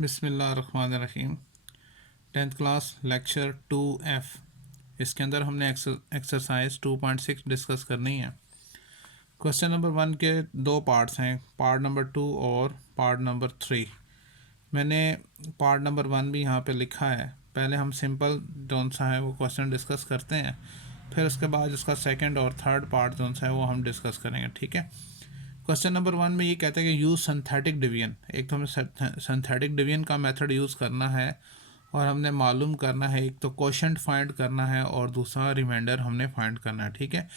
बिस्मिल्लाहिर्रहमानिर्रहीम। 10th class lecture 2F। इसके अंदर हमने एक्सरसाइज 2.6 डिस्कस करनी है। क्वेश्चन नंबर 1 के दो पार्ट्स हैं, पार्ट नंबर 2 और पार्ट नंबर 3। मैंने पार्ट नंबर 1 भी यहाँ पे लिखा है। पहले हम सिंपल जोन सा है वो क्वेश्चन डिस्कस करते हैं, फिर उसके बाद उसका सेकंड और थर्ड पार्ट जोन सा है वो हम डिस्कस करेंगे। ठीक है। क्वेश्चन नंबर 1 में ये कहता है कि यूज़ सिंथेटिक डिवीजन। एक तो हमें सिंथेटिक डिवीजन का मेथड यूज़ करना है और हमने मालूम करना है, एक तो क्वोशंट फाइंड करना है और दूसरा रिमाइंडर हमने फाइंड करना है। ठीक है।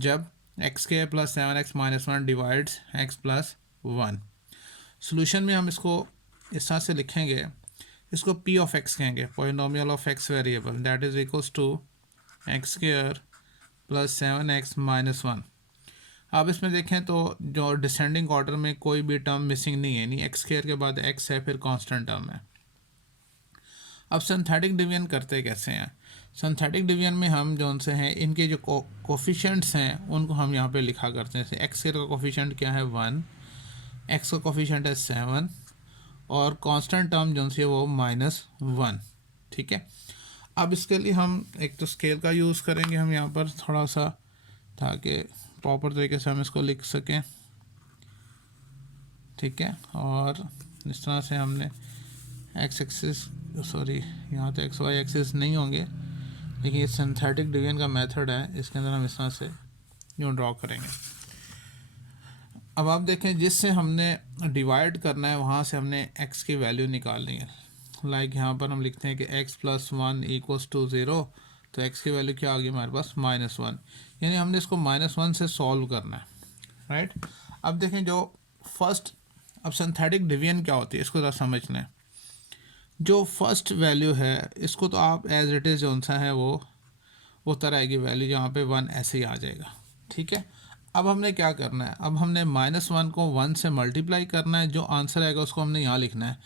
जब एक्स के plus 7x minus 1 divides x plus 1। Solution में हम इसको इस तरह से लिखेंगे, इसको पी ऑफ एक्स कहेंगे, polynomial of x variable, that is equals to x square plus 7x minus 1। अब इसमें देखें तो जो डिसेंडिंग ऑर्डर में कोई भी टर्म मिसिंग नहीं है, यानी एक्स स्क्वायर के बाद एक्स है, फिर कांस्टेंट टर्म है। अब सिंथेटिक डिवीजन करते कैसे हैं? सिंथेटिक डिवीजन में हम जो उनसे हैं इनके जो कोफिशिएंट्स हैं उनको हम यहाँ पे लिखा करते हैं। एक्स स्क्वायर का कोफिशिएंट क्या है 1, एक्स का कोफिशिएंट है 7 और कांस्टेंट टर्म जो है वो -1। ठीक है। अब इसके लिए हम एक तो स्केल का यूज़ करेंगे हम यहाँ पर थोड़ा सा, ताकि प्रॉपर तरीके से हम इसको लिख सकें। ठीक है। और इस तरह से हमने एक्स एक्सिस, सॉरी यहाँ तो एक्स वाई एक्सिस नहीं होंगे, लेकिन ये सिंथेटिक डिवीजन का मेथड है, इसके अंदर हम इस तरह से यूँ ड्रॉ करेंगे। अब आप देखें जिससे हमने डिवाइड करना है वहाँ से हमने एक्स की वैल्यू निकालनी है। लाइक यहाँ पर हम लिखते हैं कि एक्स प्लस 1 इक्वल्स टू 0, तो एक्स की वैल्यू क्या आ गई हमारे पास -1, यानी हमने इसको -1 से सॉल्व करना है। राइट। अब देखें जो फर्स्ट, अब सिंथेटिक डिवीजन क्या होती है इसको ज़रा समझना है। जो फर्स्ट वैल्यू है इसको तो आप एज इट इज़ जो सा है वो तरह आएगी वैल्यू, जहाँ पे 1 ऐसे ही आ जाएगा। ठीक है। अब हमने क्या करना है, अब हमने -1 को 1 से मल्टीप्लाई करना है, जो आंसर आएगा उसको हमने यहाँ लिखना है।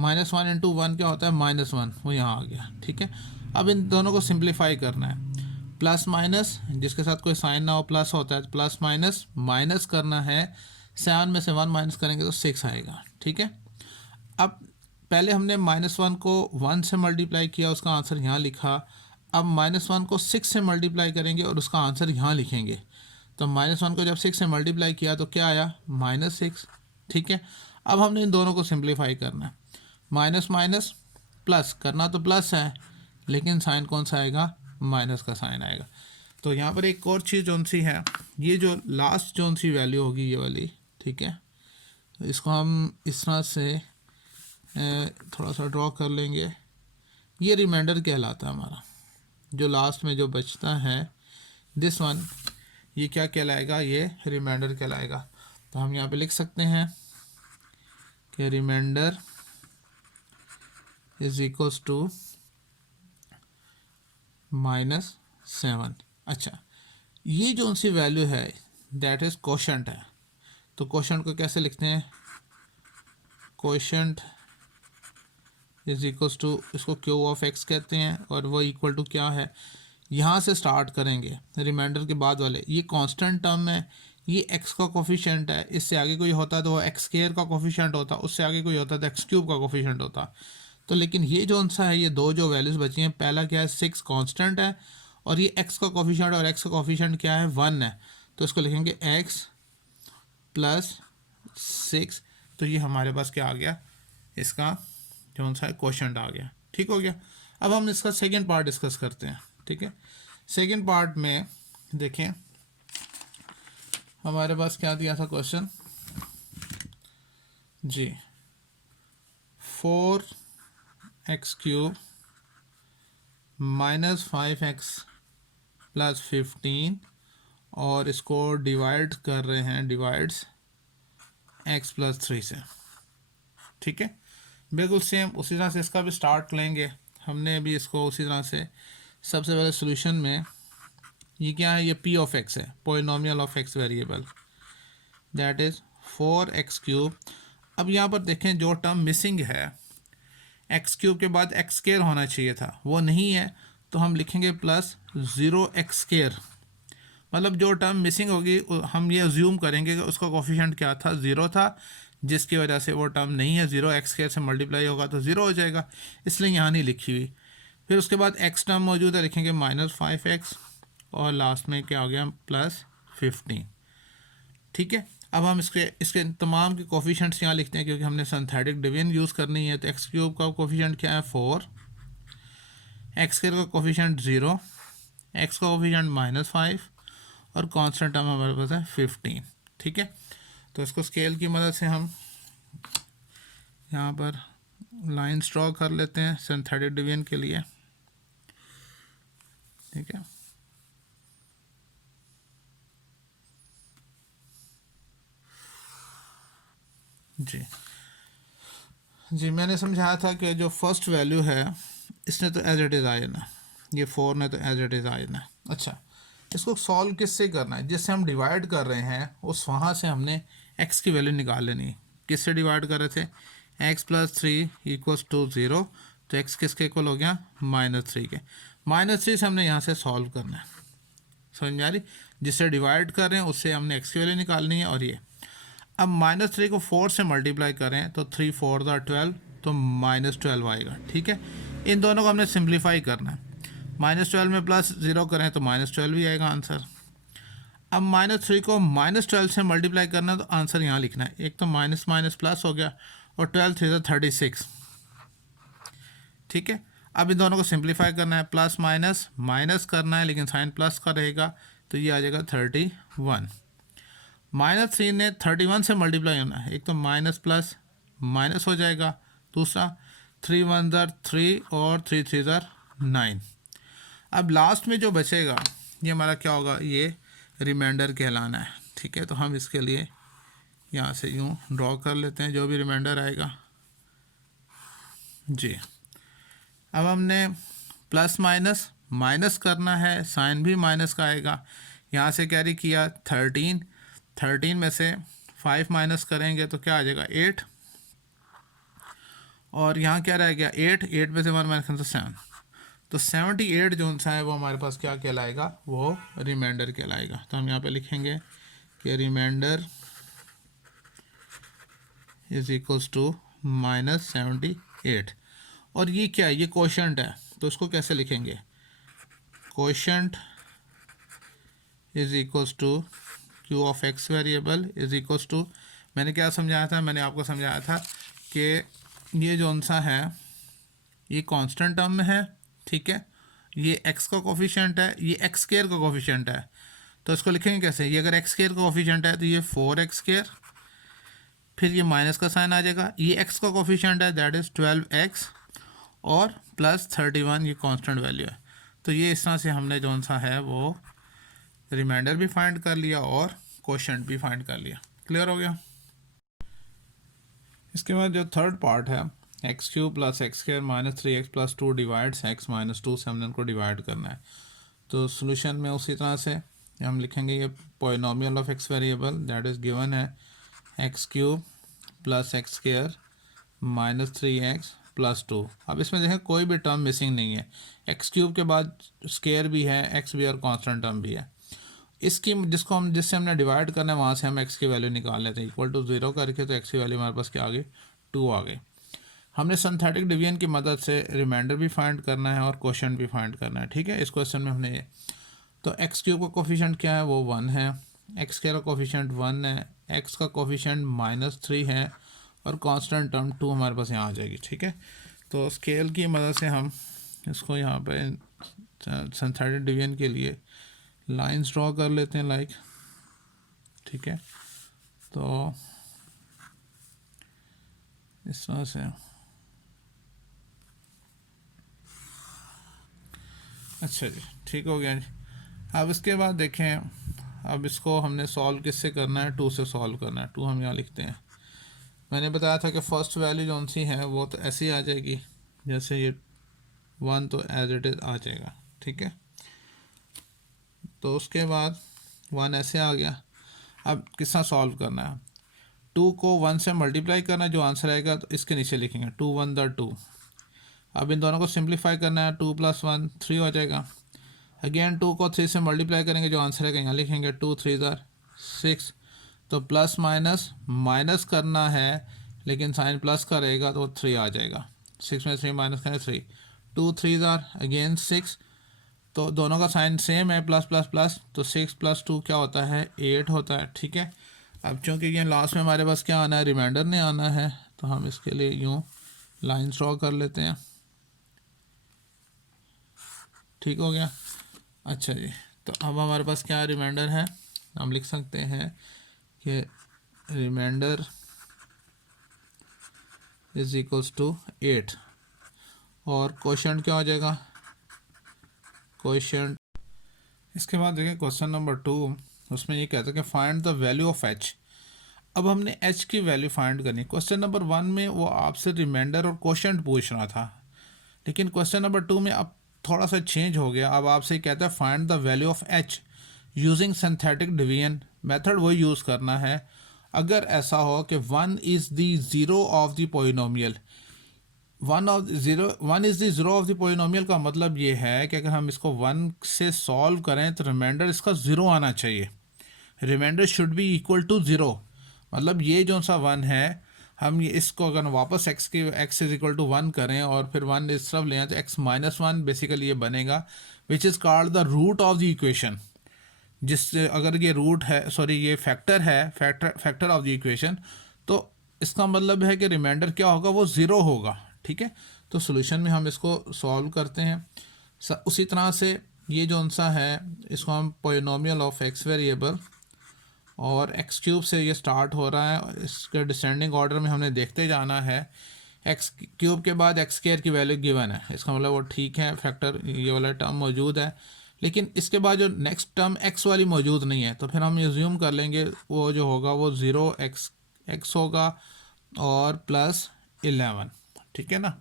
-1 इंटू 1 क्या होता है -1, वो यहाँ आ गया। ठीक है। अब इन दोनों को सिंप्लीफाई करना है, प्लस माइनस जिसके साथ कोई साइन ना हो प्लस होता है, प्लस माइनस माइनस करना है, 7 में से 1 माइनस करेंगे तो 6 आएगा। ठीक है। अब पहले हमने -1 को 1 से मल्टीप्लाई किया, उसका आंसर यहाँ लिखा। अब -1 को 6 से मल्टीप्लाई करेंगे और उसका आंसर यहाँ लिखेंगे। तो -1 को जब 6 से मल्टीप्लाई किया तो क्या आया -6। ठीक है। अब हमने इन दोनों को सिंप्लीफाई करना है, माइनस माइनस प्लस करना तो प्लस है, लेकिन साइन कौन सा आएगा, माइनस का साइन आएगा। तो यहाँ पर एक और चीज़ कौन सी है, ये जो लास्ट कौन सी वैल्यू होगी ये वाली। ठीक है। तो इसको हम इस तरह से थोड़ा सा ड्रॉ कर लेंगे। ये रिमाइंडर कहलाता है हमारा, जो लास्ट में जो बचता है दिस वन, ये क्या कहलाएगा, ये रिमाइंडर कहलाएगा। तो हम यहाँ पे लिख सकते हैं कि रिमाइंडर इज इक्वल्स टू -7। अच्छा, ये जो सी वैल्यू है दैट इज़ क्वोशंट है। तो क्वोशंट को कैसे लिखते हैं, क्वोशंट इज इक्वल्स टू, इसको क्यू ऑफ एक्स कहते हैं, और वो इक्वल टू क्या है, यहाँ से स्टार्ट करेंगे रिमाइंडर के बाद वाले। ये कांस्टेंट टर्म है, ये एक्स का कोफिशिएंट है, इससे आगे कोई होता तो वो एक्स स्क्वायर का कोफिशिएंट होता, उससे आगे कोई होता तो एक्स क्यूब का कोफिशिएंट होता। तो लेकिन ये जो सा है, ये दो जो वैल्यूज़ बची हैं, पहला क्या है 6 कांस्टेंट है, और ये एक्स का कोफिशिएंट, और एक्स का कोफिशिएंट क्या है 1 है। तो इसको लिखेंगे एक्स प्लस 6। तो ये हमारे पास क्या आ गया, इसका जो सा क्वोशंट आ गया। ठीक हो गया। अब हम इसका सेकेंड पार्ट डिस्कस करते हैं। ठीक है। सेकेंड पार्ट में देखें हमारे पास क्या दिया था क्वेश्चन जी, 4x³ -5x प्लस 15, और इसको डिवाइड कर रहे हैं, डिवाइड्स x प्लस 3 से। ठीक है। बिल्कुल सेम उसी तरह से इसका भी स्टार्ट लेंगे। हमने भी इसको उसी तरह से सबसे पहले सॉल्यूशन में, ये क्या है, ये p ऑफ x है, polynomial of x variable, that is 4x³। अब यहाँ पर देखें जो टर्म मिसिंग है, x³ के बाद एक्स स्क्वायर होना चाहिए था, वो नहीं है, तो हम लिखेंगे प्लस 0x²। मतलब जो टर्म मिसिंग होगी हम ये अज्यूम करेंगे कि उसका कोफिशिएंट क्या था, 0 था, जिसकी वजह से वो टर्म नहीं है, 0 एक्स स्क्वायर से मल्टीप्लाई होगा तो 0 हो जाएगा, इसलिए यहाँ नहीं लिखी हुई। फिर उसके बाद एक्स टर्म मौजूद है, लिखेंगे -5x और लास्ट में क्या हो गया +15। ठीक है, अब हम इसके तमाम के कोफिशिएंट्स यहाँ लिखते हैं क्योंकि हमने सिंथेटिक डिवीजन यूज़ करनी है। तो एक्स क्यूब का कोफिशिएंट क्या है 4, एक्स स्क्वायर का कोफिशिएंट 0, एक्स का कोफिशिएंट -5 और कांस्टेंट टर्म हमारे पास है 15। ठीक है, तो इसको स्केल की मदद से हम यहाँ पर लाइन ड्रॉ कर लेते हैं सिंथेटिक डिवीजन के लिए। ठीक है, जी मैंने समझाया था कि जो फर्स्ट वैल्यू है इसने तो एज इट इज़ आ जाना, ये 4 ने तो एज इट इज़ आ जाना। अच्छा, इसको सॉल्व किससे करना है, जिससे हम डिवाइड कर रहे हैं उस वहाँ से हमने x की वैल्यू निकाल लेनी। किससे डिवाइड कर रहे थे, x + 3 = 0, तो x किसके इक्वल हो गया -3 के। -3 से हमने यहाँ से सॉल्व करना है, समझ में आ रही, जिससे डिवाइड कर रहे हैं उससे हमने x की वैल्यू निकालनी है। और ये अब -3 को 4 से मल्टीप्लाई करें तो 3 4 12, तो -12 आएगा। ठीक है, इन दोनों को हमने सिंप्लीफाई करना है, -12 में +0 करें तो -12 भी आएगा आंसर। अब -3 को -12 से मल्टीप्लाई करना है तो आंसर यहाँ लिखना है, एक तो माइनस माइनस प्लस हो गया और 12 3 36। ठीक है, अब इन दोनों को सिंप्लीफाई करना है, प्लस माइनस माइनस करना है लेकिन साइन प्लस का रहेगा, तो ये आ जाएगा 31। -3 ने 31 से मल्टीप्लाई होना है, एक तो माइनस प्लस माइनस हो जाएगा, दूसरा 3 1 3 और 3 3 9। अब लास्ट में जो बचेगा ये हमारा क्या होगा, ये रिमाइंडर कहलाना है। ठीक है, तो हम इसके लिए यहाँ से यूँ ड्रॉ कर लेते हैं जो भी रिमाइंडर आएगा। जी, अब हमने प्लस माइनस माइनस करना है, साइन भी माइनस का आएगा। यहाँ से कैरी किया 13 में से 5 माइनस करेंगे तो क्या आ जाएगा 8, और यहाँ क्या रह गया 8 में से 1 माइनस करें तो 7, तो 78 जो सा है वो हमारे पास क्या कहलाएगा, वो रिमाइंडर कहलाएगा। तो हम यहाँ पे लिखेंगे कि रिमाइंडर इज इक्वल्स टू -78। और ये क्या है, ये क्वोशंट है, तो उसको कैसे लिखेंगे, quotient is equals to q of x variable is equals to, मैंने क्या समझाया था, मैंने आपको समझाया था कि ये जो सा है ये कांस्टेंट टर्म में है। ठीक है, ये x का कोफिशिएंट है, ये x स्क्वायर का कोफिशिएंट है, तो इसको लिखेंगे कैसे, ये अगर x स्क्वायर का कोफिशिएंट है तो ये 4x स्क्वायर, फिर ये माइनस का साइन आ जाएगा, ये x का कोफिशिएंट है दैट इज़ 12x, और +31 ये कांस्टेंट वैल्यू है। तो ये इस तरह से हमने जो सा है वो रिमाइंडर भी फाइंड कर लिया और क्वोशंट भी फाइंड कर लिया। क्लियर हो गया। इसके बाद जो थर्ड पार्ट है, x³ + x² - 3x + 2 divides x - 2 से हमने उनको डिवाइड करना है। तो सोल्यूशन में उसी तरह से हम लिखेंगे ये polynomial of x variable that is given है x³ + x² - 3x + 2। अब इसमें देखें कोई भी टर्म मिसिंग नहीं है, x³ के बाद स्क्वायर भी है, x भी और कांस्टेंट टर्म भी है। इसकी जिससे हमने डिवाइड करना है वहाँ से हम x की वैल्यू निकाल लेते हैं, इक्वल टू 0 करके, तो x की वैल्यू हमारे पास क्या आ गई 2 आ गई। हमने सिंथेटिक डिवीजन की मदद से रिमाइंडर भी फाइंड करना है और क्वोशंट भी फाइंड करना है। ठीक है, इस क्वेश्चन में हमने ये, तो x³ का कोफिशिएंट क्या है वो 1 है, x² का कोफिशिएंट 1 है, x का कोफिशिएंट -3 है और कांस्टेंट टर्म 2 हमारे पास यहाँ आ जाएगी। ठीक है, तो स्केल की मदद से हम इसको यहाँ पे सिंथेटिक डिवीजन के लिए लाइंस ड्रॉ कर लेते हैं लाइक। ठीक है, तो इस तरह से, अच्छा जी ठीक हो गया जी। अब इसके बाद देखें, अब इसको हमने सॉल्व किससे करना है, 2 से सॉल्व करना है। 2 हम यहाँ लिखते हैं, मैंने बताया था कि फर्स्ट वैल्यू जो सी है वो तो ऐसी आ जाएगी जैसे ये 1 तो एज इट इज़ आ जाएगा। ठीक है, तो उसके बाद 1 ऐसे आ गया। अब किस तरह सॉल्व करना है, 2 को 1 से मल्टीप्लाई करना है, जो आंसर आएगा तो इसके नीचे लिखेंगे 2 1 2। अब इन दोनों को सिंप्लीफाई करना है, 2 + 1 3 हो जाएगा। अगेन 2 को 3 से मल्टीप्लाई करेंगे, जो आंसर आएगा यहाँ लिखेंगे 2 3 6। तो प्लस माइनस माइनस करना है, लेकिन साइन प्लस का रहेगा तो 3 आ जाएगा। 6 में 3 माइनस करें 3, 2 3 आर अगेन 6, तो दोनों का साइन सेम है, प्लस प्लस प्लस, तो 6 + 2 क्या होता है 8 होता है। ठीक है, अब चूँकि ये लास्ट में हमारे पास क्या आना है, रिमाइंडर ने आना है, तो हम इसके लिए यूँ लाइन ड्रॉ कर लेते हैं। ठीक हो गया। अच्छा जी, तो अब हमारे पास क्या रिमाइंडर है, हम लिख सकते हैं कि रिमाइंडर इज इक्वल्स टू 8, और क्वेश्चन क्या हो जाएगा, क्वेश्चन। इसके बाद देखिए क्वेश्चन नंबर 2, उसमें ये कहता है कि find the value of H. अब हमने एच की वैल्यू फाइंड करनी। क्वेश्चन नंबर 1 में वो आपसे रिमाइंडर और क्वेश्चन पूछ रहा था, लेकिन क्वेश्चन नंबर 2 में अब थोड़ा सा चेंज हो गया। अब आपसे कहता है find the value of H using synthetic division method, वो यूज़ करना है अगर ऐसा हो कि 1 is the zero of the polynomial. 1 is the zero of the polynomial का मतलब ये है कि अगर हम इसको 1 से सॉल्व करें तो रिमाइंडर इसका ज़ीरो आना चाहिए। Remainder should be equal to zero, मतलब ये जो सा 1 है, हम ये इसको अगर वापस x इज इक्वल टू 1 करें और फिर 1 इस तरफ लें तो x-1 बेसिकली ये बनेगा, which is called the root of the equation. जिससे अगर ये रूट है, सॉरी ये फैक्टर है, फैक्टर ऑफ द इक्वेशन, तो इसका मतलब है कि रिमाइंडर क्या होगा, वो ज़ीरो होगा। ठीक है, तो सोल्यूशन में हम इसको सॉल्व करते हैं। उसी तरह से ये जो सा है, इसको हम पोलिनोमियल ऑफ एक्स वेरिएबल, और एक्स क्यूब से ये स्टार्ट हो रहा है, और इसके डिसेंडिंग ऑर्डर में हमने देखते जाना है। एक्स क्यूब के बाद एक्स स्क्वायर की वैल्यू गिवन है, इसका मतलब वो ठीक है, फैक्टर ये वाला टर्म मौजूद है, लेकिन इसके बाद जो नेक्स्ट टर्म एक्स वाली मौजूद नहीं है, तो फिर हम एज्यूम कर लेंगे वो जो होगा वो 0x होगा और +11। ठीक है ना,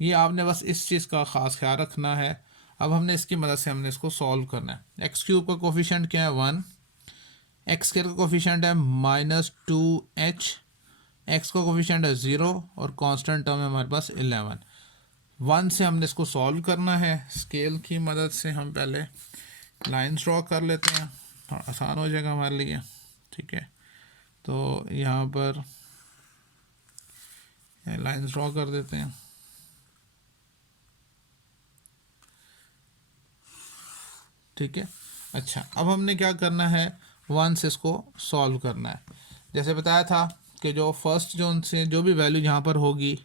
ये आपने बस इस चीज़ का ख़ास ख्याल रखना है। अब हमने इसकी मदद से हमने इसको सॉल्व करना है। एक्स क्यूब का कोफिशिएंट क्या है 1, एक्स स्क्वायर का कोफिशिएंट है -2h, एक्स का कोफिशिएंट है 0, और कांस्टेंट टर्म है हमारे पास 11। 1 से हमने इसको सॉल्व करना है। स्केल की मदद से हम पहले लाइन्स ड्रॉ कर लेते हैं, थोड़ा आसान हो जाएगा हमारे लिए। ठीक है, तो यहाँ पर लाइन्स ड्रॉ कर देते हैं। ठीक है, अच्छा अब हमने क्या करना है, 1 से इसको सॉल्व करना है। जैसे बताया था कि जो फर्स्ट जो उनसे जो भी वैल्यू यहाँ पर होगी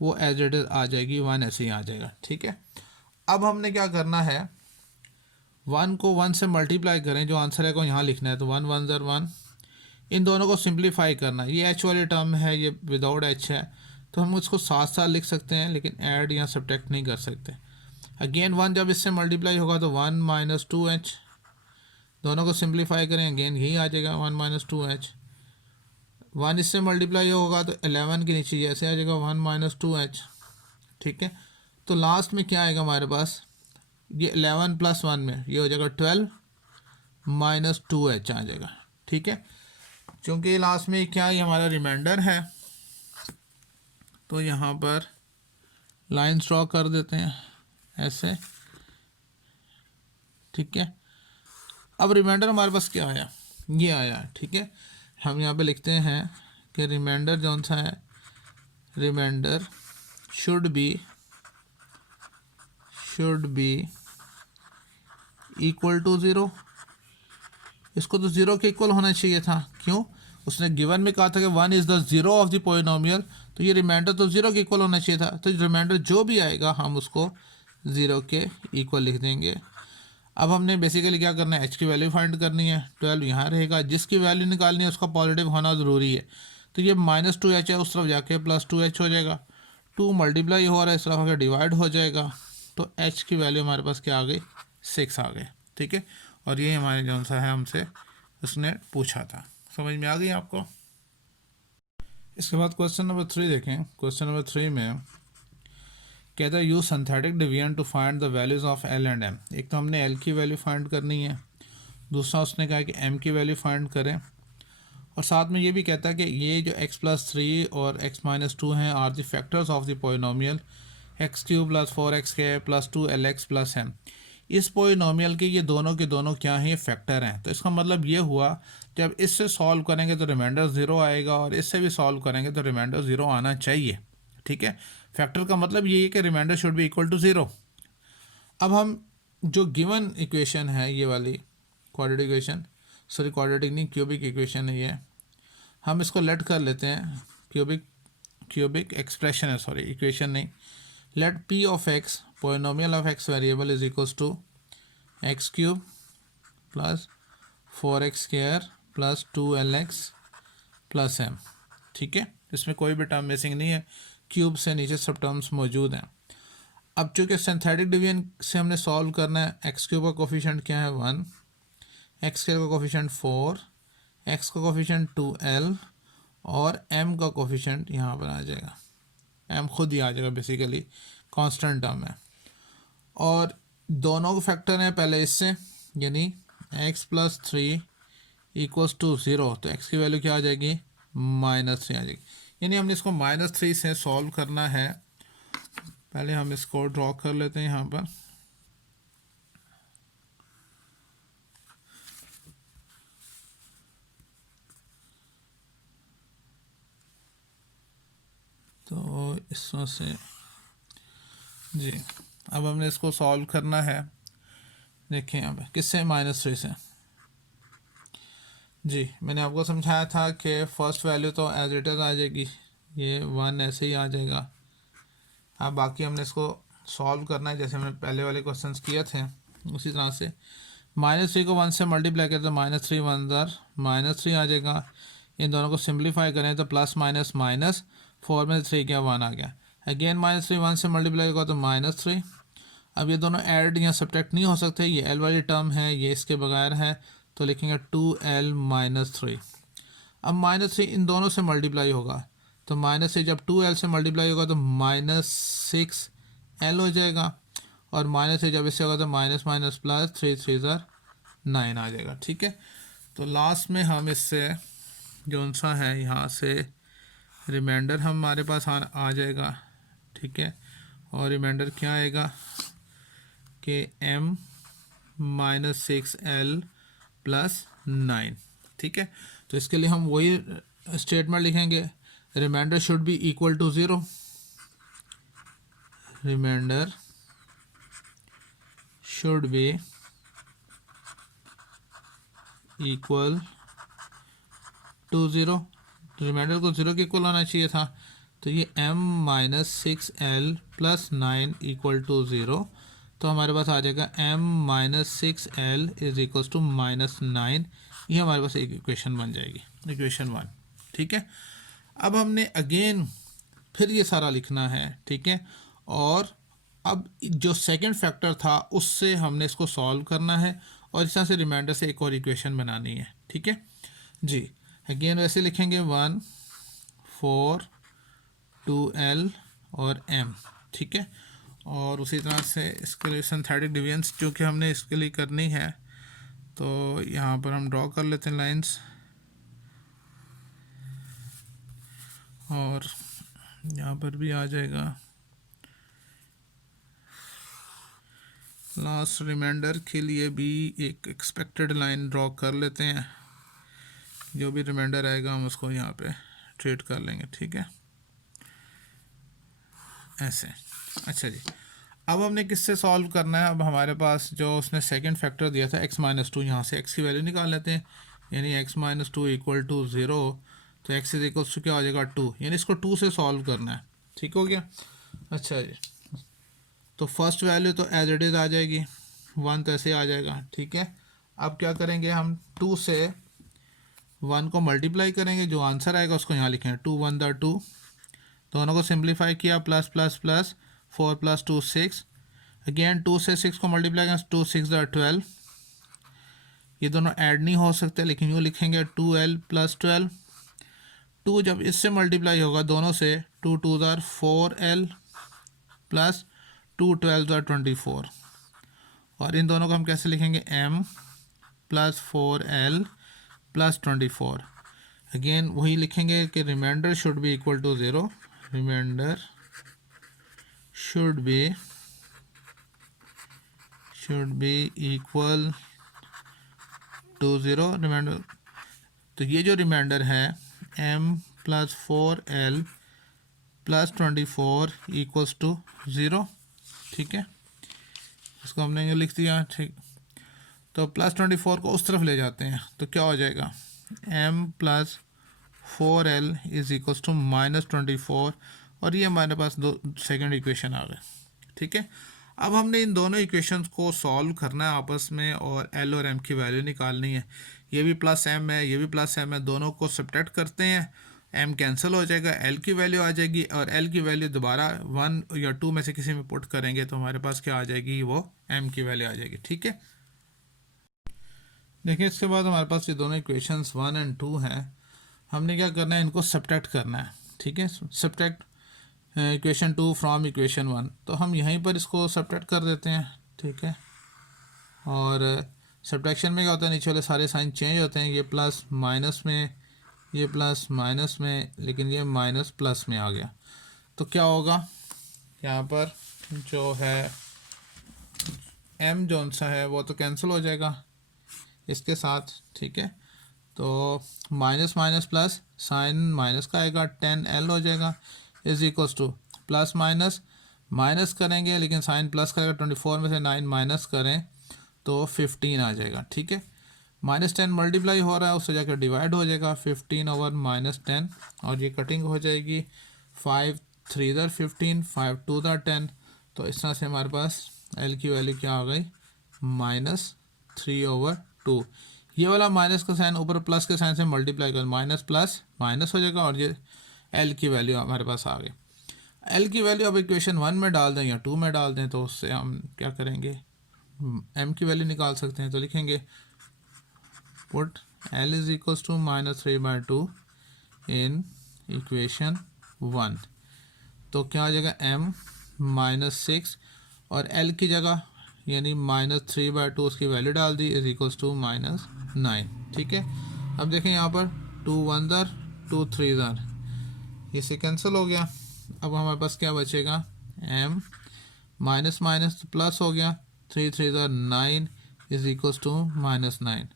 वो एज इट इज आ जाएगी, 1 ऐसे ही आ जाएगा। ठीक है, अब हमने क्या करना है, 1 को 1 से मल्टीप्लाई करें, जो आंसर है को यहाँ लिखना है, तो 1 1 ज़र 1, इन दोनों को सिंप्लीफाई करना है। ये एच वाली टर्म है, ये विदाउट एच है, तो हम इसको साथ साथ लिख सकते हैं, लेकिन ऐड या सब्ट्रैक्ट नहीं कर सकते। अगेन 1 जब इससे मल्टीप्लाई होगा तो 1 - 2h, दोनों को सिंप्लीफाई करें, अगेन यही आ जाएगा 1 - 2h। 1 इससे मल्टीप्लाई होगा तो 11 के नीचे ऐसे आ जाएगा 1 - 2h। ठीक है, तो लास्ट में क्या आएगा हमारे पास, ये 11 + 1 में ये हो जाएगा 12 - 2h आ जाएगा। ठीक है, क्योंकि लास्ट में क्या ये हमारा रिमाइंडर है, तो यहाँ पर लाइन्स ड्रॉ कर देते हैं ऐसे। ठीक है, अब रिमाइंडर हमारे पास क्या आया, ये आया। ठीक है, हम यहाँ पे लिखते हैं कि रिमाइंडर जौन सा है, remainder should be equal to 0। इसको तो 0 के इक्वल होना चाहिए था, क्यों, उसने गिवन में कहा था कि 1 is the zero of the polynomial, तो ये रिमाइंडर तो 0 के इक्वल होना चाहिए था। तो रिमाइंडर जो भी आएगा हम उसको 0 के इक्वल लिख देंगे। अब हमने बेसिकली क्या करना है, एच की वैल्यू फाइंड करनी है। 12 यहाँ रहेगा, जिसकी वैल्यू निकालनी है उसका पॉजिटिव होना ज़रूरी है, तो ये -2h है, उस तरफ जाके +2h हो जाएगा। 2 मल्टीप्लाई हो रहा है, इस तरफ आकर डिवाइड हो जाएगा, तो h की वैल्यू हमारे पास क्या आ गई, 6 आ गए। ठीक है, और ये हमारे जौन सा है हमसे उसने पूछा था। समझ में आ गई आपको। इसके बाद क्वेश्चन नंबर 3 देखें। क्वेश्चन नंबर 3 में कहता है use synthetic division to find the values of l and m. एक तो हमने एल की वैल्यू फाइंड करनी है, दूसरा उसने कहा कि एम की वैल्यू फाइंड करें, और साथ में ये भी कहता है कि ये जो x+3 और x-2 हैं are the factors of the polynomial x³ + 4x² + 2lx + m। इस पोलिनोमियल के ये दोनों के दोनों क्या हैं, फैक्टर हैं। तो इसका मतलब ये हुआ जब इससे सॉल्व करेंगे तो रिमाइंडर ज़ीरो आएगा और इससे भी सॉल्व करेंगे तो रिमाइंडर ज़ीरो आना चाहिए, ठीक है। फैक्टर का मतलब ये है कि remainder should be equal to zero. अब हम जो गिवन इक्वेशन है ये वाली क्वाड्रेटिक इक्वेशन, सॉरी क्वाड्रेटिक नहीं, क्यूबिक इक्वेशन है ये, हम इसको लेट कर लेते हैं क्यूबिक एक्सप्रेशन है, सॉरी इक्वेशन नहीं। Let p of x polynomial of x variable is equals to x cube plus 4x square plus 2lx plus m, ठीक है। इसमें कोई भी टर्म मिसिंग नहीं है, क्यूब से नीचे सब टर्म्स मौजूद हैं। अब चूँकि सिंथेटिक डिवीजन से हमने सॉल्व करना है, एक्स क्यूब का कोफिशिएंट क्या है 1, एक्स स्क्वायर का कोफिशिएंट 4, एक्स का कोफिशिएंट 2l और m का कोफिशिएंट यहाँ पर आ जाएगा, m खुद ही आ जाएगा, बेसिकली कांस्टेंट टर्म है। और दोनों के फैक्टर हैं पहले इससे, यानी x प्लस 3 इक्वल्स टू 0, तो x की वैल्यू क्या आ जाएगी, -3 आ जाएगी। यानी हमने इसको -3 से सॉल्व करना है। पहले हम इसको ड्रॉ कर लेते हैं यहाँ पर। तो इसमें से जी अब हमने इसको सॉल्व करना है। देखिए यहाँ पे किससे, -3 से। जी मैंने आपको समझाया था कि फ़र्स्ट वैल्यू तो एज इट इज़ आ जाएगी, ये 1 ऐसे ही आ जाएगा। अब बाकी हमने इसको सॉल्व करना है जैसे हमने पहले वाले क्वेश्चंस किए थे उसी तरह से। -3 को 1 से मल्टीप्लाई करें तो -3 1 -3 आ जाएगा। इन दोनों को सिंप्लीफाई करें तो प्लस माइनस माइनस, 4 में 3 क्या 1 आ गया। अगेन -3 1 से मल्टीप्लाई होगा तो -3। अब ये दोनों ऐड या सब्ट्रैक्ट नहीं हो सकते, ये एल वाली टर्म है, ये इसके बगैर है, तो लिखेंगे 2l - 3। अब -3 इन दोनों से मल्टीप्लाई होगा तो -3 जब 2l से मल्टीप्लाई होगा तो -6l हो जाएगा, और -3 जब इससे होगा तो माइनस माइनस प्लस 3 3 9 आ जाएगा, ठीक है। तो लास्ट में हम इससे जो सा है यहाँ से रिमाइंडर हमारे पास आ जाएगा, ठीक है। और रिमाइंडर क्या आएगा कि m - 6l + 9, ठीक है। तो इसके लिए हम वही स्टेटमेंट लिखेंगे, remainder should be equal to 0, remainder should be equal to 0। Remainder को 0 के इक्वल होना चाहिए था, तो ये m - 6l + 9 इक्वल टू 0, तो हमारे पास आ जाएगा m - 6l = -9। ये हमारे पास एक इक्वेशन बन जाएगी, इक्वेशन 1, ठीक है। अब हमने अगेन फिर ये सारा लिखना है, ठीक है। और अब जो सेकंड फैक्टर था उससे हमने इसको सॉल्व करना है और इस तरह से रिमाइंडर से एक और इक्वेशन बनानी है, ठीक है जी। अगेन वैसे लिखेंगे 1 4 2l और m, ठीक है। और उसी तरह से इसके लिए सिंथेटिक डिवीजन जो कि हमने इसके लिए करनी है, तो यहाँ पर हम ड्रॉ कर लेते हैं लाइंस, और यहाँ पर भी आ जाएगा। लास्ट रिमाइंडर के लिए भी एक एक्सपेक्टेड लाइन ड्रॉ कर लेते हैं, जो भी रिमाइंडर आएगा हम उसको यहाँ पे ट्रीट कर लेंगे, ठीक है, ऐसे। अच्छा जी, अब हमने किससे सॉल्व करना है। अब हमारे पास जो उसने सेकंड फैक्टर दिया था x - 2, यहाँ से x की वैल्यू निकाल लेते हैं, यानी x - 2 = 0, तो x = क्या हो जाएगा 2, यानी इसको 2 से सॉल्व करना है, ठीक हो गया। अच्छा जी, तो फर्स्ट वैल्यू तो एज इट इज़ आ जाएगी, 1 तो ऐसे आ जाएगा, ठीक है। अब क्या करेंगे, हम 2 से 1 को मल्टीप्लाई करेंगे, जो आंसर आएगा उसको यहाँ लिखेंगे 2 1 2, दोनों को सिंप्लीफाई किया, प्लस प्लस प्लस 4 + 2 6, अगेन 2 से 6 को मल्टीप्लाई करें 2 6 12, ये दोनों ऐड नहीं हो सकते, लेकिन यूँ लिखेंगे 2l + 12। 2 जब इससे मल्टीप्लाई होगा दोनों से, 2 2 4l + 2 12 24, और इन दोनों को हम कैसे लिखेंगे, m + 4l + 24। अगेन वही लिखेंगे कि remainder should be equal to 0, remainder should be should be equal to 0 remainder. तो ये जो रिमाइंडर है m plus 4l plus 24 equals to 0, ठीक है, इसको हमने ये लिख दिया, ठीक। तो प्लस 24 को उस तरफ ले जाते हैं तो क्या हो जाएगा, m plus 4l is equals to minus 24, और ये हमारे पास दो सेकंड इक्वेशन आ गए, ठीक है। अब हमने इन दोनों इक्वेशंस को सॉल्व करना है आपस में और l और m की वैल्यू निकालनी है। ये भी प्लस m है, ये भी प्लस m है, दोनों को सब्ट्रैक्ट करते हैं, m कैंसिल हो जाएगा, l की वैल्यू आ जाएगी, और l की वैल्यू दोबारा 1 या 2 में से किसी में पुट करेंगे तो हमारे पास क्या आ जाएगी, वो m की वैल्यू आ जाएगी, ठीक है। देखिए इसके बाद हमारे पास ये दोनों इक्वेशंस 1 और 2 हैं, हमने क्या करना है, इनको सब्ट्रैक्ट करना है, ठीक है। सब्ट्रैक्ट इक्वेशन 2 फ्रॉम इक्वेशन 1, तो हम यहीं पर इसको सब्ट्रैक्ट कर देते हैं, ठीक है। और सब्ट्रैक्शन में क्या होता है, नीचे वाले सारे साइन चेंज होते हैं, ये प्लस माइनस में, ये प्लस माइनस में, लेकिन ये माइनस प्लस में आ गया, तो क्या होगा यहाँ पर जो है m जो सा है वो तो कैंसिल हो जाएगा इसके साथ, ठीक है। तो minus minus plus, sign minus का आएगा, 10l हो जाएगा, is equals to plus minus minus करेंगे, लेकिन साइन प्लस करेगा, 24 में से 9 माइनस करें तो 15 आ जाएगा, ठीक है। -10 मल्टीप्लाई हो रहा है, उससे जाकर डिवाइड हो जाएगा, 15 ओवर -10, और ये कटिंग हो जाएगी, 5 3 दर 15, 5 2 दर 10, तो इस तरह से हमारे पास l की वैल्यू क्या आ गई, -3/2। ये वाला माइनस का साइन ऊपर प्लस के साइन से मल्टीप्लाई कर, माइनस प्लस माइनस हो जाएगा, और ये l की वैल्यू हमारे पास आ गई। l की वैल्यू अब इक्वेशन 1 में डाल दें या 2 में डाल दें, तो उससे हम क्या करेंगे, m की वैल्यू निकाल सकते हैं, तो लिखेंगे put l is equals to -3/2 in equation 1, तो क्या आ जाएगा m -6, और l की जगह यानी -3/2 उसकी वैल्यू डाल दी, इज इक्वल्स टू -9, ठीक है। अब देखें यहाँ पर 2 1 दर 2 3 दर, ये से कैंसिल हो गया, अब हमारे पास क्या बचेगा, m माइनस माइनस प्लस हो गया, 3 3 दर 9 इज इक्वल्स टू -9,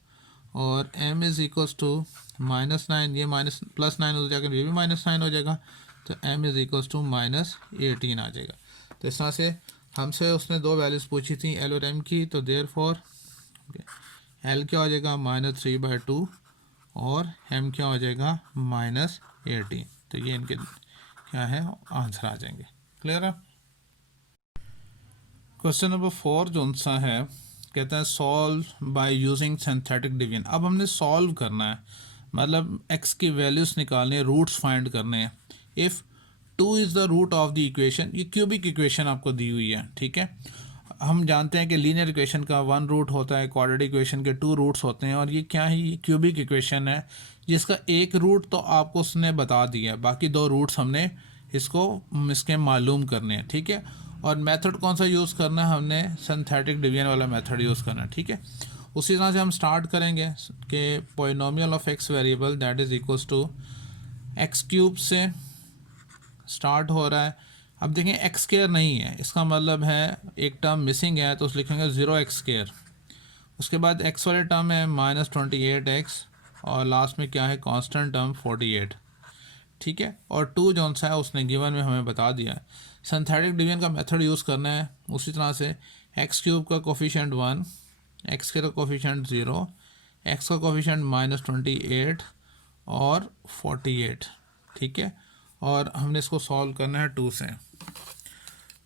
और m इज इक्वल्स टू -9, ये माइनस प्लस 9 हो जाएगा, ये भी -9 हो जाएगा, तो m इज इक्वल्स टू -18 आ जाएगा। तो इस तरह से हमसे उसने दो वैल्यूज़ पूछी थी l और m की, तो देयर फॉर l क्या हो जाएगा, -3/2, और m क्या हो जाएगा, -18, तो ये इनके क्या है आंसर आ जाएंगे। क्लियर है। क्वेश्चन नंबर 4 जो सा है, कहता है solve by using synthetic division. अब हमने सॉल्व करना है, मतलब x की वैल्यूज़ निकालने, रूट्स फाइंड करने हैं। If 2 is the root of the equation, ये क्यूबिक इक्वेशन आपको दी हुई है, ठीक है। हम जानते हैं कि लीनियर इक्वेशन का 1 रूट होता है, क्वाड्रेटिक इक्वेशन के 2 रूट्स होते हैं, और ये क्या है, ये क्यूबिक इक्वेशन है जिसका एक रूट तो आपको उसने बता दिया है, बाकी 2 रूट्स हमने इसके मालूम करने हैं, ठीक है। और मेथड कौन सा यूज़ करना है, हमने सिंथेटिक डिवीजन वाला मेथड यूज़ करना है, ठीक है। उसी तरह से हम स्टार्ट करेंगे कि polynomial of x variable that is equals to x cube से स्टार्ट हो रहा है। अब देखें एक्स स्क्वायर नहीं है, इसका मतलब है एक टर्म मिसिंग है, तो उस लिखेंगे 0x²। उसके बाद x वाले टर्म है -28x, और लास्ट में क्या है, कांस्टेंट टर्म 48, ठीक है। और 2 जौन सा है उसने गिवन में हमें बता दिया है। सिंथेटिक डिवीजन का मेथड यूज़ करना है, उसी तरह से x³ का कोफिशिएंट 1, x का कोफिशिएंट 0, x का कोफिशिएंट -28 और 48, ठीक है। और हमने इसको सॉल्व करना है 2 से,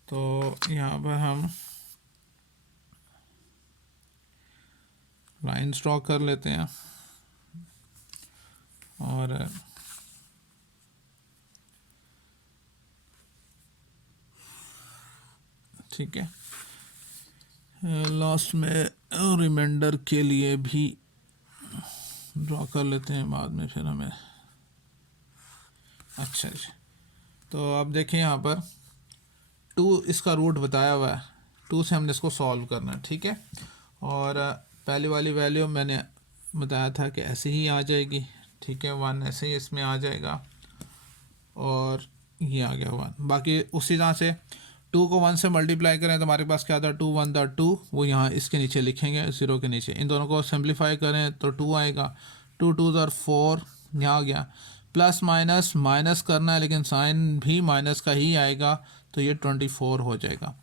तो यहाँ पर हम लाइन ड्रॉ कर लेते हैं, और ठीक है, लास्ट में रिमाइंडर के लिए भी ड्रॉ कर लेते हैं, बाद में फिर हमें, अच्छा जी। तो अब देखें यहाँ पर 2 इसका रूट बताया हुआ है, 2 से हमने इसको सॉल्व करना है, ठीक है। और पहली वाली वैल्यू मैंने बताया था कि ऐसे ही आ जाएगी, ठीक है, 1 ऐसे ही इसमें आ जाएगा, और ये आ गया 1। बाकी उसी तरह से 2 को 1 से मल्टीप्लाई करें तो हमारे पास क्या था, 2 1 था 2, वो यहाँ इसके नीचे लिखेंगे 0 के नीचे। इन दोनों को सिंप्लीफाई करें तो 2 आएगा, 2 2 4 यहाँ आ गया। प्लस माइनस माइनस करना है लेकिन साइन भी माइनस का ही आएगा, तो ये 24 हो जाएगा।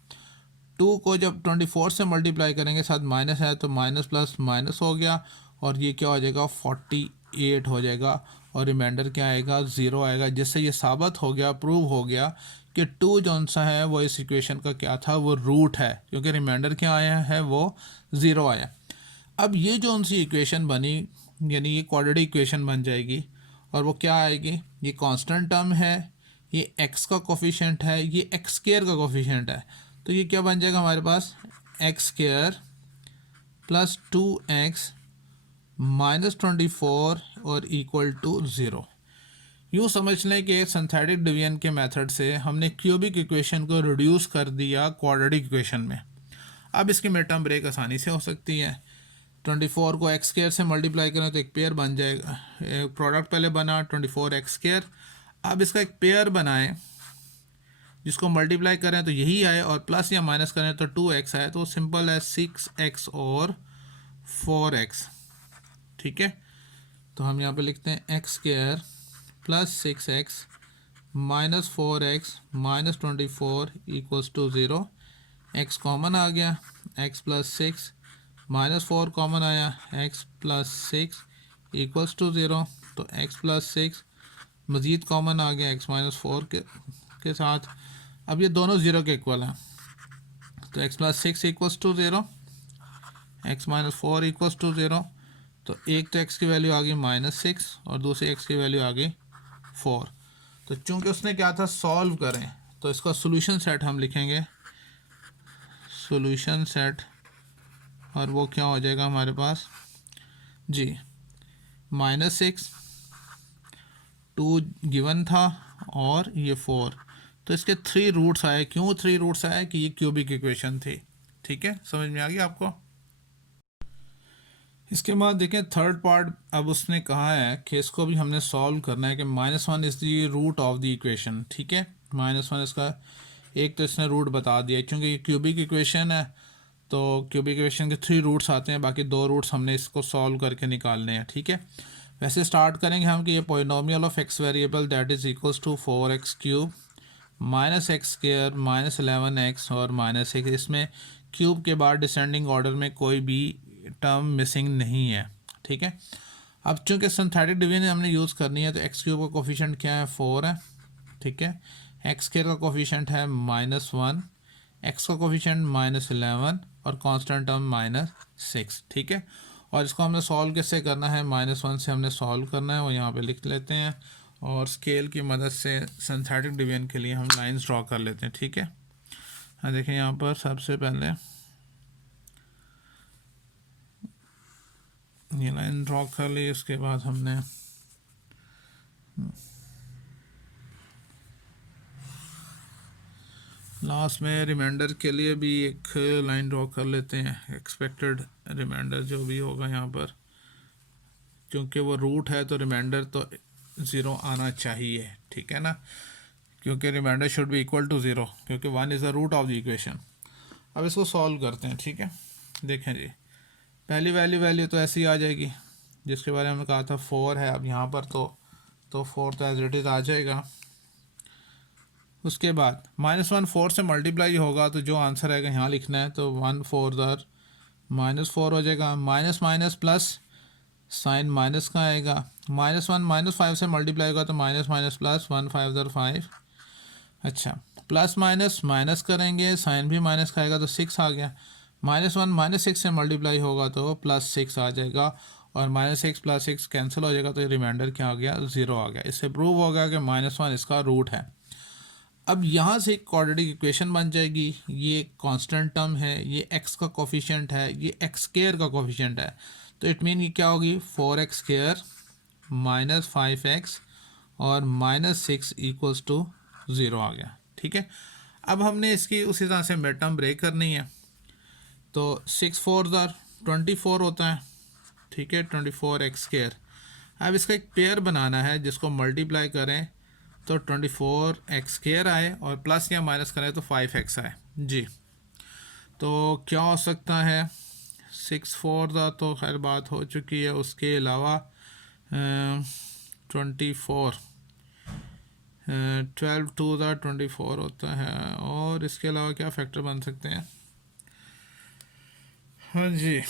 2 को जब 24 से मल्टीप्लाई करेंगे, साथ माइनस है तो माइनस प्लस माइनस हो गया, और ये क्या हो जाएगा, 48 हो जाएगा, और रिमाइंडर क्या आएगा, 0 आएगा। जिससे ये साबित हो गया, प्रूव हो गया कि 2 जो सा है वो इस इक्वेशन का क्या था, वो रूट है, क्योंकि रिमाइंडर क्या आया है, वो 0 आया। अब ये जो सी इक्वेशन बनी, यानी ये क्वाड्रेटिक इक्वेशन बन जाएगी, और वो क्या आएगी, ये कांस्टेंट टर्म है, ये x का कोफिशिएंट है, ये x स्क्वायर का कोफिशिएंट है, तो ये क्या बन जाएगा हमारे पास, x square plus 2x minus 24 और इक्वल टू 0। यूँ समझ लें कि सिंथेटिक डिवीजन के मेथड से हमने क्यूबिक इक्वेशन को रिड्यूस कर दिया क्वाड्रेटिक इक्वेशन में। अब इसकी मिड टर्म ब्रेक आसानी से हो सकती है। 24 को एक्स स्क्वायर से मल्टीप्लाई करें तो एक पेयर बन जाएगा, एक प्रोडक्ट पहले बना 24 एक्स स्क्वायर, अब इसका एक पेयर बनाएं जिसको मल्टीप्लाई करें तो यही आए, और प्लस या माइनस करें तो 2x आए, तो सिंपल है 6x और 4x। ठीक है, तो हम यहाँ पे लिखते हैं x square plus 6x minus 4x minus 24 equals to 0। x common आ गया, x प्लस 6 माइनस 4 कॉमन आया, x प्लस 6 इक्वल्स टू 0। तो x प्लस 6 मज़ीद कॉमन आ गया x माइनस 4 के साथ। अब ये दोनों 0 के इक्वल हैं, तो x plus 6 equals to 0, x minus 4 equals to 0। तो एक तो x की वैल्यू आ गई -6 और दूसरी x की वैल्यू आ गई 4। तो चूंकि उसने क्या था, सॉल्व करें, तो इसका सोल्यूशन सेट हम लिखेंगे, सोल्यूशन सेट, और वो क्या हो जाएगा हमारे पास जी, -6, 2 गिवन था और ये 4, तो इसके 3 रूट्स आए। क्यों 3 रूट्स आए, कि ये क्यूबिक इक्वेशन थी। ठीक है, समझ में आ गया आपको। इसके बाद देखें थर्ड पार्ट, अब उसने कहा है कि इसको भी हमने सॉल्व करना है कि -1 is the root of the equation. ठीक है, -1 इसका एक तो इसने रूट बता दिया, क्योंकि ये क्यूबिक इक्वेशन है, तो क्यूबिक इक्वेशन के 3 रूट्स आते हैं, बाकी 2 रूट्स हमने इसको सॉल्व करके निकालने हैं। ठीक है, वैसे स्टार्ट करेंगे हम कि ये polynomial of x variable that is equals to 4x cube minus x square minus 11x और -6। इसमें क्यूब के बाद डिसेंडिंग ऑर्डर में कोई भी टर्म मिसिंग नहीं है। ठीक है, अब चूंकि सिंथेटिक डिवीजन हमने यूज़ करनी है, तो एक्स क्यूब का कोफिशिएंट क्या है, 4 है। ठीक है, एक्स स्क्वायर का कोफिशिएंट है -1, एक्स का कोफिशिएंट -11 और कांस्टेंट टर्म -6। ठीक है, और इसको हमने सॉल्व कैसे करना है, -1 से हमने सॉल्व करना है, वो यहाँ पे लिख लेते हैं, और स्केल की मदद से सिंथेटिक डिवीजन के लिए हम लाइंस ड्रॉ कर लेते हैं। ठीक है, हाँ देखें यहाँ पर सबसे पहले ये लाइन ड्रॉ कर ली, उसके बाद हमने लास्ट में रिमाइंडर के लिए भी एक लाइन ड्रॉ कर लेते हैं, एक्सपेक्टेड रिमाइंडर जो भी होगा यहाँ पर, क्योंकि वो रूट है तो रिमाइंडर तो 0 आना चाहिए। ठीक है ना, क्योंकि remainder should be equal to 0, क्योंकि 1 is the root of the equation. अब इसको सॉल्व करते हैं। ठीक है, देखें जी, पहली वैल्यू तो ऐसी आ जाएगी जिसके बारे में हमने कहा था 4 है। अब यहाँ पर तो 4 तो एज इट इज़ आ जाएगा। उसके बाद -1 4 से मल्टीप्लाई होगा, तो जो आंसर आएगा यहाँ लिखना है, तो 1 4 दर -4 हो जाएगा, minus minus plus sign minus का आएगा, -1 -5 से मल्टीप्लाई होगा तो माइनस माइनस प्लस, 1 5 दर 5। अच्छा, प्लस माइनस माइनस करेंगे, साइन भी माइनस का आएगा तो 6 आ गया, -1 -6 से मल्टीप्लाई होगा तो +6 आ जाएगा, और -6 +6 कैंसिल हो जाएगा, तो रिमाइंडर क्या आ गया, 0 आ गया। इससे प्रूव हो गया कि -1 इसका रूट है। अब यहाँ से एक क्वाड्रेटिक इक्वेशन बन जाएगी। ये कांस्टेंट टर्म है, ये x का कोफिशिएंट है, ये x स्क्वायर का कोफिशिएंट है, तो इट मीन ये क्या होगी, 4x स्क्वायर माइनस 5x और -6 इक्वल्स टू 0 आ गया। ठीक है, अब हमने इसकी उसी तरह से मिड टर्म ब्रेक करनी है, तो 6 4 24 होता है। ठीक है, 24x स्क्वायर। अब इसका एक पेयर बनाना है जिसको मल्टीप्लाई करें तो 24x² आए और प्लस या माइनस करें तो 5x आए जी। तो क्या हो सकता है, 6 4 का तो खैर बात हो चुकी है, उसके अलावा 24 12 2 का 24 होता है, और इसके अलावा क्या फैक्टर बन सकते हैं, हाँ जी,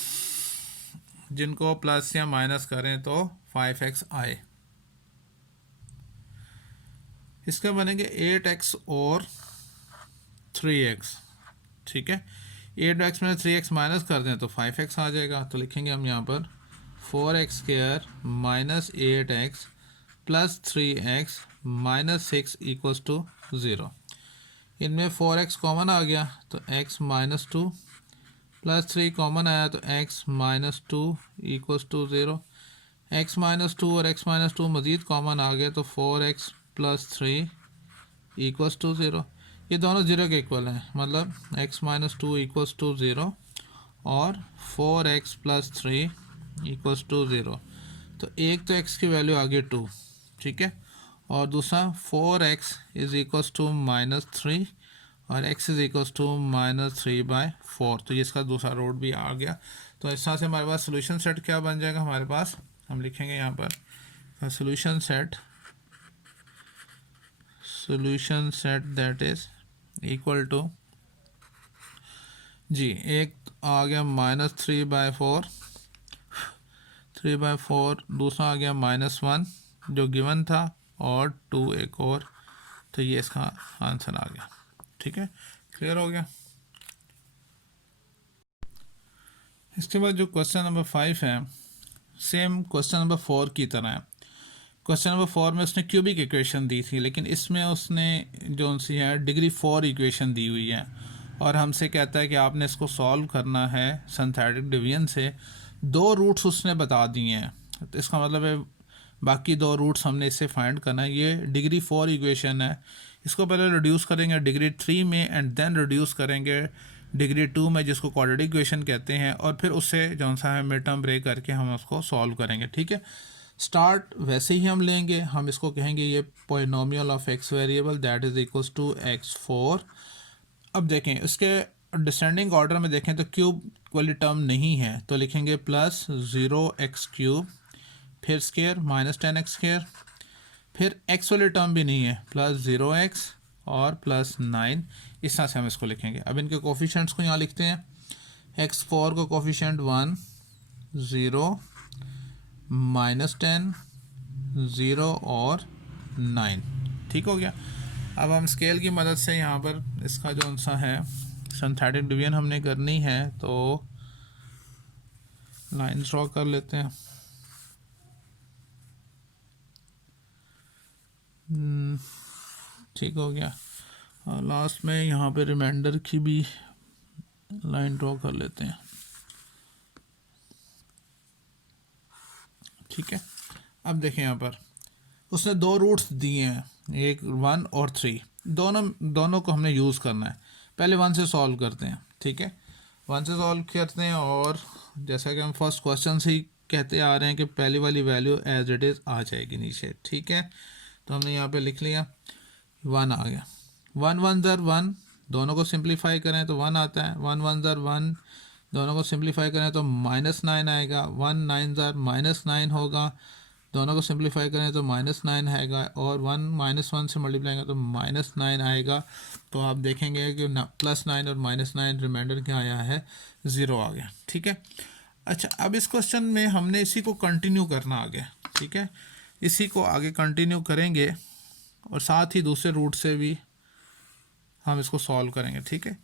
जिनको प्लस या माइनस करें तो 5x आए। इसके बनेंगे 8x और 3x, ठीक है। 8x में 3x माइनस कर दें तो 5x आ जाएगा। तो लिखेंगे हम यहाँ पर 4x² minus 8x plus 3x minus 6 equals to 0। इनमें 4x कॉमन आ गया तो x माइनस 2 प्लस 3 कॉमन आया तो x minus 2 equals to 0। x minus 2 और x माइनस 2 मज़ीद कॉमन आ गए तो 4x प्लस 3 इक्वल्स टू 0। ये दोनों ज़ीरो के इक्वल हैं, मतलब x माइनस 2 इक्वल्स टू 0 और 4x प्लस 3 इक्वल्स टू 0। तो एक तो x की वैल्यू आ गई 2, ठीक है, और दूसरा 4x इज़ इक्वल्स टू -3 और x इज़ इक्वल्स टू -3/4। तो ये इसका दूसरा रूट भी आ गया। तो इस तरह से हमारे पास सोल्यूशन सेट क्या बन जाएगा हमारे पास, हम लिखेंगे यहाँ पर solution set that is equal to जी, एक आ गया -3/4, दूसरा आ गया -1 जो गिवन था, और 2 एक और। तो ये इसका आंसर आ गया, ठीक है, क्लियर हो गया। इसके बाद जो क्वेश्चन नंबर 5 है, सेम क्वेश्चन नंबर 4 की तरह है। क्वेश्चन नंबर 4 में उसने क्यूबिक इक्वेशन दी थी, लेकिन इसमें उसने जो सी है डिग्री 4 इक्वेशन दी हुई है, और हमसे कहता है कि आपने इसको सॉल्व करना है सिंथेटिक डिवीजन से। 2 रूट्स उसने बता दिए हैं, तो इसका मतलब है बाकी 2 रूट्स हमने इससे फाइंड करना है। ये डिग्री 4 इक्वेशन है, इसको पहले रिड्यूस करेंगे डिग्री 3 में एंड देन रिड्यूस करेंगे डिग्री 2 में, जिसको क्वाड्रेटिक इक्वेशन कहते हैं, और फिर उससे जो सा है मिड टर्म ब्रेक करके हम उसको सॉल्व करेंगे, ठीक है। स्टार्ट वैसे ही हम लेंगे, हम इसको कहेंगे ये polynomial of x variable that is equals to x4। अब देखें इसके डिसेंडिंग ऑर्डर में देखें तो क्यूब वाली टर्म नहीं है, तो लिखेंगे प्लस 0x3, फिर स्केयर -10x², फिर x वाली टर्म भी नहीं है, प्लस 0x और प्लस 9। इस तरह से हम इसको लिखेंगे। अब इनके कोफिशिएंट्स को यहाँ लिखते हैं। x4 का कोफिशिएंट 1 0 -10 0 और 9, ठीक हो गया। अब हम स्केल की मदद से यहाँ पर इसका जो सा है सिंथेटिक डिवीजन हमने करनी है, तो लाइन ड्रॉ कर लेते हैं। ठीक हो गया, और लास्ट में यहाँ पे रिमाइंडर की भी लाइन ड्रॉ कर लेते हैं, ठीक है। अब देखें यहाँ पर उसने 2 रूट्स दिए हैं, एक 1 और 3, दोनों को हमने यूज़ करना है। पहले 1 से सॉल्व करते हैं, ठीक है, 1 से सॉल्व करते हैं, और जैसा कि हम फर्स्ट क्वेश्चन से ही कहते आ रहे हैं कि पहली वाली वैल्यू एज इट इज़ आ जाएगी नीचे, ठीक है। तो हमने यहाँ पे लिख लिया 1 आ गया। 1 1 ज़र 1, दोनों को सिंप्लीफाई करें तो 1 आता है। 1 1 ज़र 1, दोनों को सिंप्लीफाई करें तो -9 आएगा। 1 9 ज़र -9 होगा, दोनों को सिंप्लीफाई करें तो -9 आएगा, और 1 -1 से मल्टीप्लाई करें तो -9 आएगा। तो आप देखेंगे कि +9 और -9 रिमाइंडर क्या आया है, 0 आ गया, ठीक है। अच्छा, अब इस क्वेश्चन में हमने इसी को कंटिन्यू करना आगे, ठीक है, इसी को आगे कंटिन्यू करेंगे, और साथ ही दूसरे रूट से भी हम इसको सॉल्व करेंगे, ठीक है।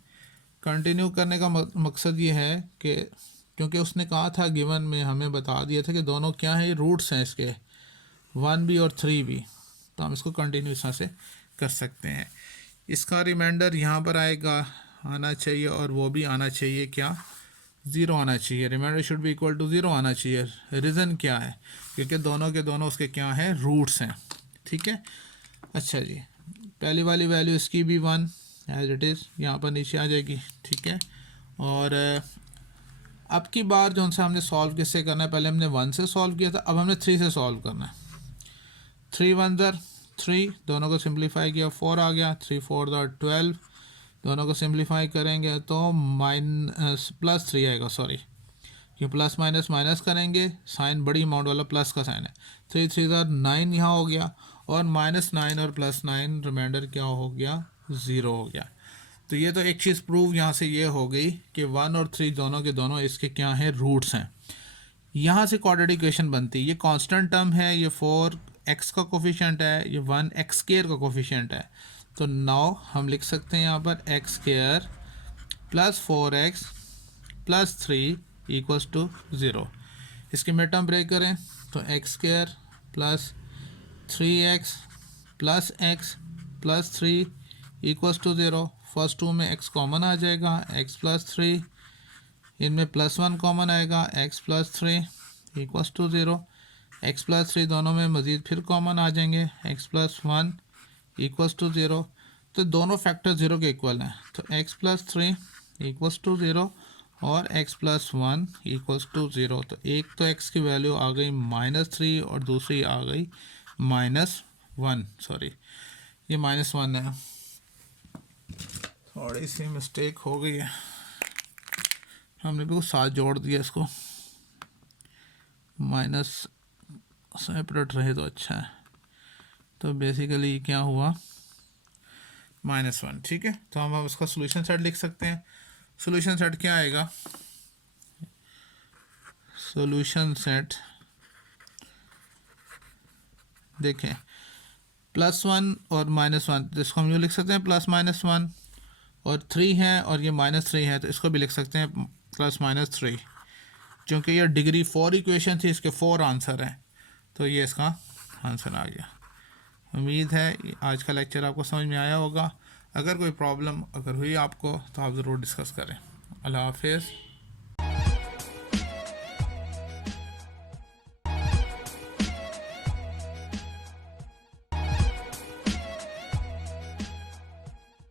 कंटिन्यू करने का मकसद ये है कि क्योंकि उसने कहा था गिवन में, हमें बता दिया था कि दोनों क्या है, रूट्स हैं इसके, 1 भी और 3 भी, तो हम इसको कंटिन्यू इस तरह से कर सकते हैं। इसका रिमाइंडर यहाँ पर आएगा, आना चाहिए, और वो भी आना चाहिए क्या, 0 आना चाहिए। Remainder should be equal to 0 आना चाहिए। रीज़न क्या है, क्योंकि दोनों के दोनों उसके क्या हैं, रूट्स हैं, ठीक है। अच्छा जी, पहली वाली वैल्यू इसकी भी 1 एज इट इज़ यहाँ पर नीचे आ जाएगी, ठीक है। और अब की बार जो सा हमने सॉल्व किससे करना है, पहले हमने 1 से सॉल्व किया था, अब हमने 3 से सॉल्व करना है। 3 1 ज़र 3, दोनों को सिंप्लीफाई किया 4 आ गया, 3 4 12, दोनों को सिंप्लीफाई करेंगे तो +3 आएगा, सॉरी कि प्लस माइनस माइनस करेंगे, साइन बड़ी अमाउंट वाला प्लस का साइन है, 3 3 9 यहाँ हो गया, और -9 और +9 रिमाइंडर क्या हो गया, 0 हो गया। तो ये तो एक चीज़ प्रूव यहाँ से ये हो गई कि 1 और 3 दोनों के दोनों इसके क्या हैं, रूट्स हैं। यहाँ से क्वाड्रेटिक इक्वेशन बनती है, ये कांस्टेंट टर्म है, ये 4x का कोफिशिएंट है, ये 1x² का कोफिशिएंट है। तो नाउ हम लिख सकते हैं यहाँ पर x² + 4x + 3 = 0। इसके मिड टर्म ब्रेक करें तो x² + 3x + x + 3 = 0। First to में x कॉमन आ जाएगा, x + 3, इनमें +1 कॉमन आएगा, x + 3 = 0। x + 3 दोनों में मज़ीद फिर कॉमन आ जाएंगे, x + 1 = 0। तो दोनों फैक्टर 0 के इक्वल हैं, तो x + 3 = 0 और x + 1 = 0। तो एक तो x की वैल्यू आ गई -3 और दूसरी आ गई -1, सॉरी ये -1 है, थोड़ी सी मिस्टेक हो गई है, हमने बिल्कुल साथ जोड़ दिया इसको, माइनस सेपरेट रहे तो अच्छा है। तो बेसिकली क्या हुआ, -1, ठीक है। तो हम अब इसका सोल्यूशन सेट लिख सकते हैं। सोल्यूशन सेट क्या आएगा, सोल्यूशन सेट देखें, +1 और -1, जिसको हम यूँ लिख सकते हैं +-1, और 3 है और ये -3 है, तो इसको भी लिख सकते हैं +-3। क्योंकि ये डिग्री 4 इक्वेशन थी, इसके 4 आंसर हैं, तो ये इसका आंसर आ गया। उम्मीद है आज का लेक्चर आपको समझ में आया होगा। अगर कोई प्रॉब्लम अगर हुई आपको तो आप ज़रूर डिस्कस करें। अल्लाह हाफिज़।